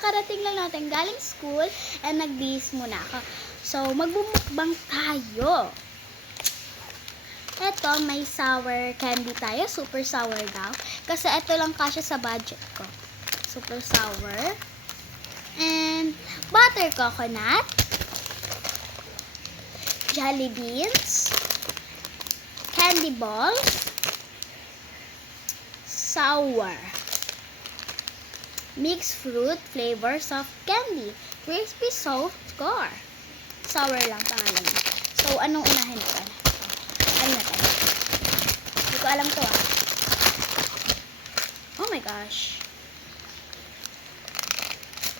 kakarating lang natin galing school and nagbihis muna ako. So, magbumukbang tayo. Eto, may sour candy tayo. Super sour daw. Kasi ito lang kasya sa budget ko. Super sour. And butter coconut. Jelly beans. Candy balls. Sour. Mixed fruit flavor soft candy. Crispy soft core. Sour lang pangalan niya. So, anong unahin natin? Ano natin? Hindi ko alam to ah. Oh my gosh.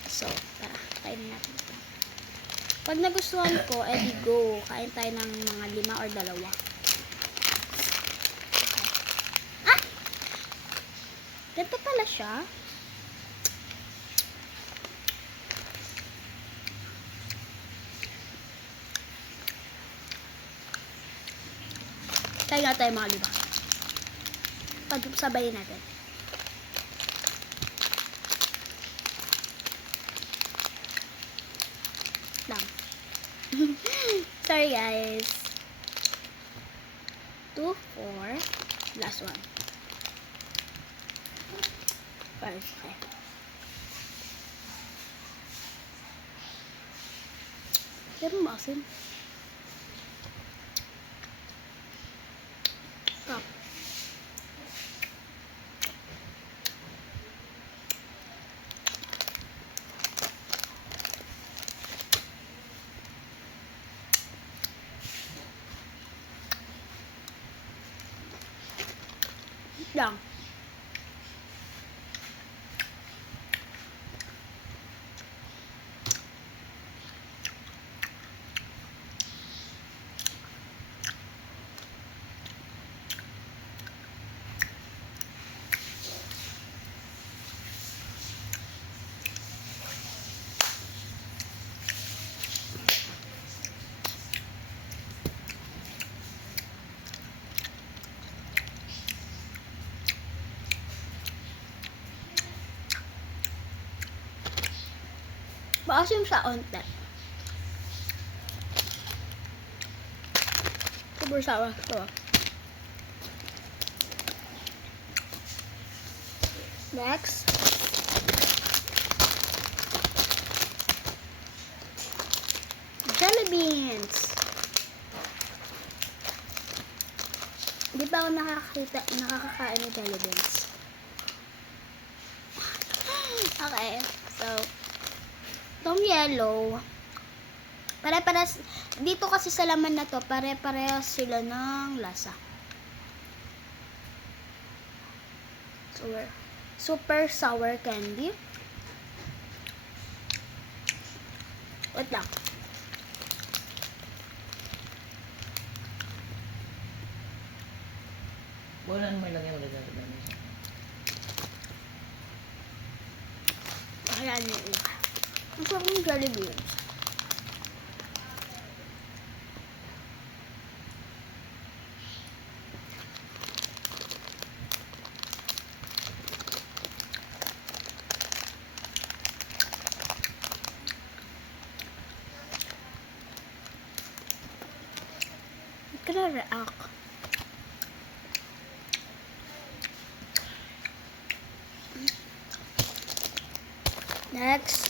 So, tara. Kainin natin ito. Pag nagustuhan ko, edi go. Kain tayo ng mga 5 or 2. Ah! Ganito pala siya. Kain nga tayo mga 5. Pag-sabayin natin. Lang. Sorry guys. 2, 4. Last one. Perfect. Pero maasim. Stop. Lang. Maasim sa onte. Super sour to. Next. Jelly beans. Di ba ako nakakakain ng jelly beans? Okay. So, itong yellow, pare-pares, dito kasi sa laman na to, pare-parehas sila ng lasa. Super sour candy. Wait lang. Wala naman lang yung nagagawa. Ayan yung iba. Ang sarap ng jelly beans. Hindi ka na-react. Next.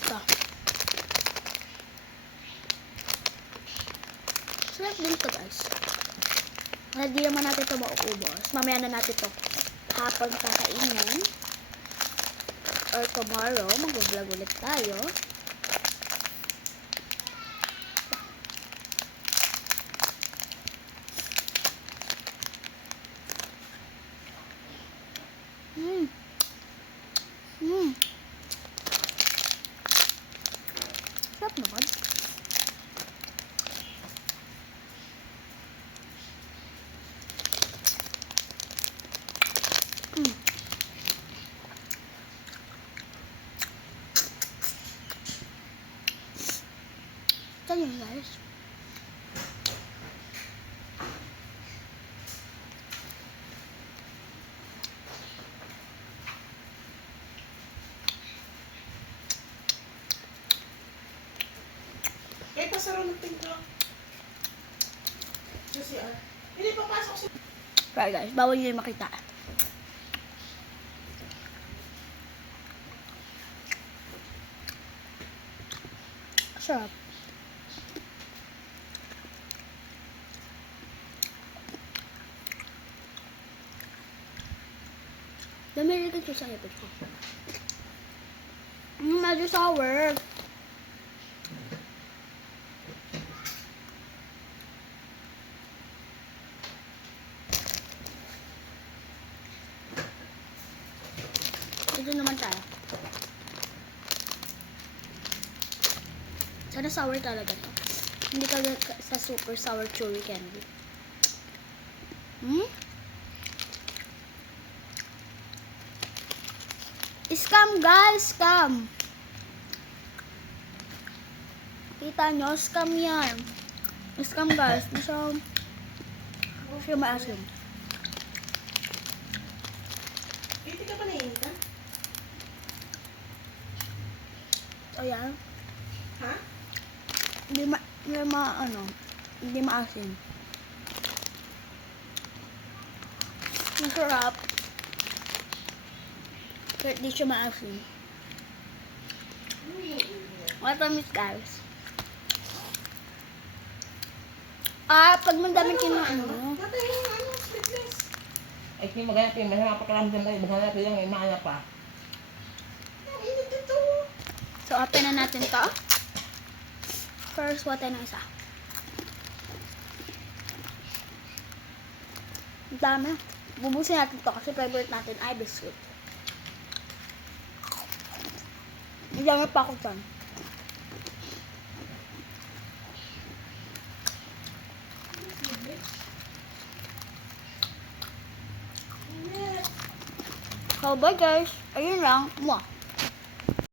Sarap din to guys. Hindi naman natin ito mauubos. Mamaya na natin ito hapon kakainin. Or tomorrow, mag-vlog ulit tayo. Sarap naman. Ito yun guys. Saro ng tingka. Kasi hindi papasok si... Sorry guys, bawal nyo yung makita. Sarap. Dami rin sa ipit ko. Medyo sour. Ito naman tayo. Sana sour talaga to. Hindi ka sa super sour chewy candy. Scam guys, scam. Kita nyo, scam yan. Scam guys, siya maasim. Hindi ka pa naiinitan? Ayan, Ha? hindi maasim. Masarap. Kahit di siya maasim. Matamis guys. Pag madami kinain mo. Natay yung sweetness. Ay, hindi maghanap yung masama pakiramdam tayo. Maghanap yung may mahanap pa. Ang init ito. So, open na natin to. First, water ng isa. Ang dami. Bubusin natin to kasi favorite natin ay biscuit. Ang dami pa ako dyan. So, bye guys. Ayun lang. Mwah.